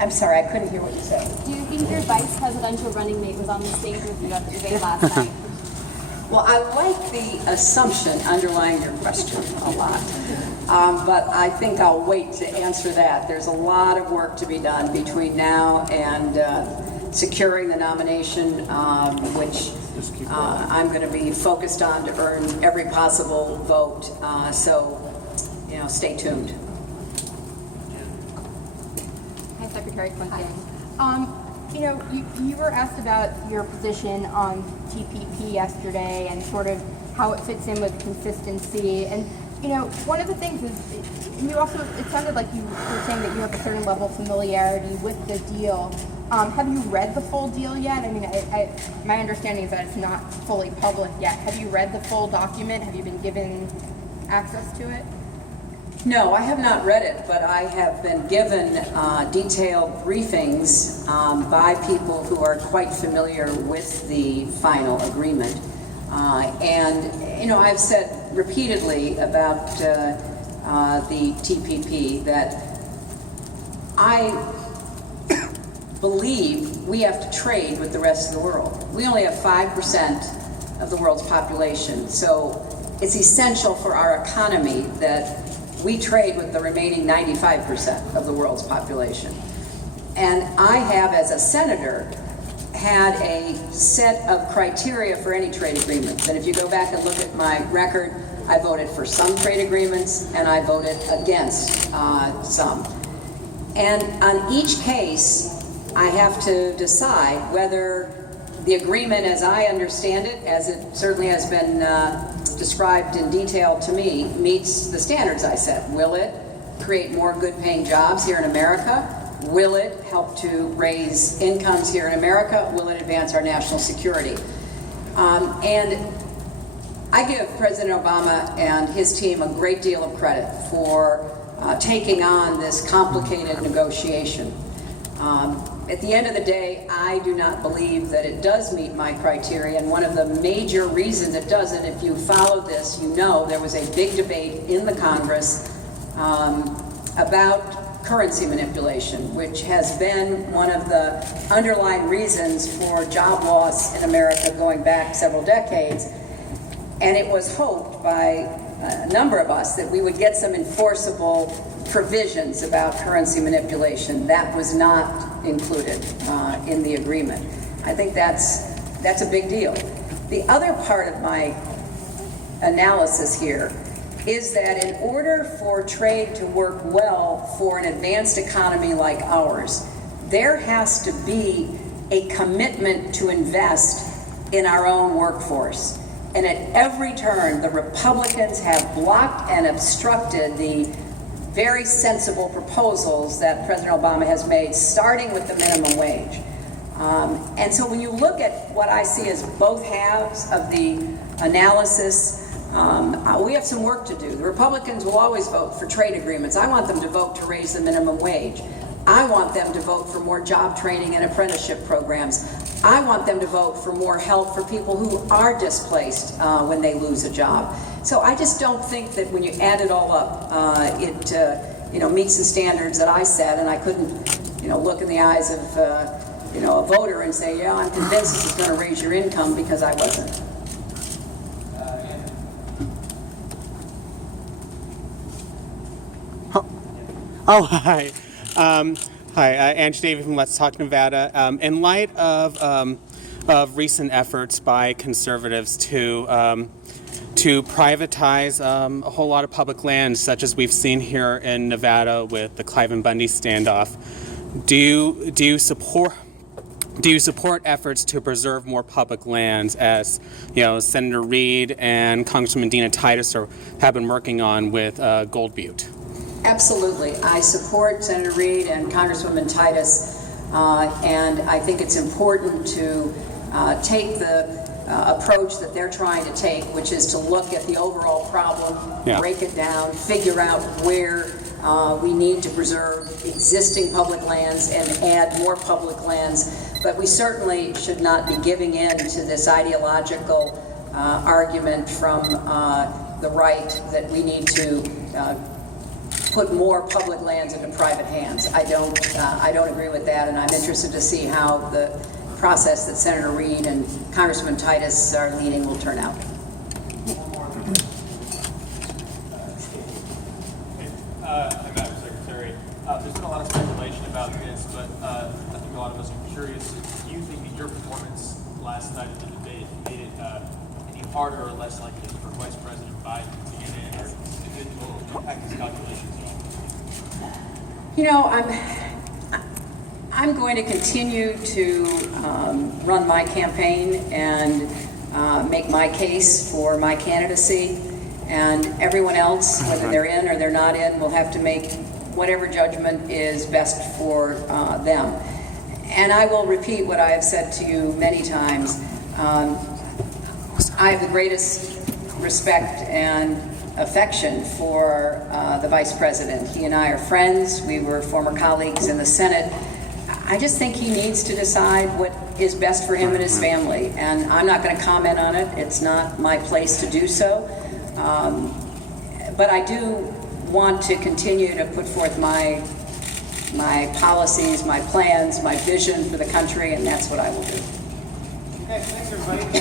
I'm sorry, I couldn't hear what you said. Do you think your vice presidential running mate was on the stage with you at the debate last night? Well, I like the assumption underlying your question a lot, but I think I'll wait to answer that. There's a lot of work to be done between now and securing the nomination, which I'm going to be focused on to earn every possible vote. So, stay tuned. Hi, Secretary Clinton. You were asked about your position on TPP yesterday and sort of how it fits in with consistency. And, one of the things is, it sounded like you were saying that you have a certain level of familiarity with the deal. Have you read the full deal yet? I mean, my understanding is that it's not fully public yet. Have you read the full document? Have you been given access to it? No, I have not read it, but I have been given detailed briefings by people who are quite familiar with the final agreement. I've said repeatedly about the TPP that I believe we have to trade with the rest of the world. We only have 5% of the world's population, so it's essential for our economy that we trade with the remaining 95% of the world's population. And I have, as a senator, had a set of criteria for any trade agreements. And if you go back and look at my record, I voted for some trade agreements and I voted against some. And on each case, I have to decide whether the agreement as I understand it, as it certainly has been described in detail to me, meets the standards I set. Will it create more good-paying jobs here in America? Will it help to raise incomes here in America? Will it advance our national security? And I give President Obama and his team a great deal of credit for taking on this complicated negotiation. At the end of the day, I do not believe that it does meet my criteria, and one of the major reasons it doesn't, if you followed this, there was a big debate in the Congress about currency manipulation, which has been one of the underlying reasons for job loss in America going back several decades. And it was hoped by a number of us that we would get some enforceable provisions about currency manipulation. That was not included in the agreement. I think that's a big deal. The other part of my analysis here is that in order for trade to work well for an advanced economy like ours, there has to be a commitment to invest in our own workforce. And at every turn, the Republicans have blocked and obstructed the very sensible proposals that President Obama has made, starting with the minimum wage. And so when you look at what I see as both halves of the analysis, we have some work to do. The Republicans will always vote for trade agreements. I want them to vote to raise the minimum wage. I want them to vote for more job training and apprenticeship programs. I want them to vote for more help for people who are displaced when they lose a job. So I just don't think that when you add it all up, it meets the standards that I set, and I couldn't, look in the eyes of, a voter and say, yeah, I'm convinced this is going to raise your income, because I wasn't. Oh, hi. Hi, Angie David from Let's Talk Nevada. In light of recent efforts by conservatives to privatize a whole lot of public land, such as we've seen here in Nevada with the Clive and Bundy standoff, do you support efforts to preserve more public lands, as Senator Reid and Congresswoman Dina Titus have been working on with Gold Butte? Absolutely. I support Senator Reid and Congresswoman Titus, and I think it's important to take the approach that they're trying to take, which is to look at the overall problem, break it down, figure out where we need to preserve existing public lands and add more public lands. But we certainly should not be giving in to this ideological argument from the right that we need to put more public lands into private hands. I don't agree with that, and I'm interested to see how the process that Senator Reid and Congressman Titus are leading will turn out. Madam Secretary, there's been a lot of speculation about this, but I think a lot of us are curious. Do you think that your performance last night in the debate made it any harder or less likely for Vice President Biden to get in, or if it will impact his calculations at all? You know, I'm going to continue to run my campaign and make my case for my candidacy, and everyone else, whether they're in or they're not in, will have to make whatever judgment is best for them. And I will repeat what I have said to you many times. I have the greatest respect and affection for the Vice President. He and I are friends. We were former colleagues in the Senate. I just think he needs to decide what is best for him and his family, and I'm not going to comment on it. It's not my place to do so. But I do want to continue to put forth my policies, my plans, my vision for the country, and that's what I will do. Okay, thanks everybody.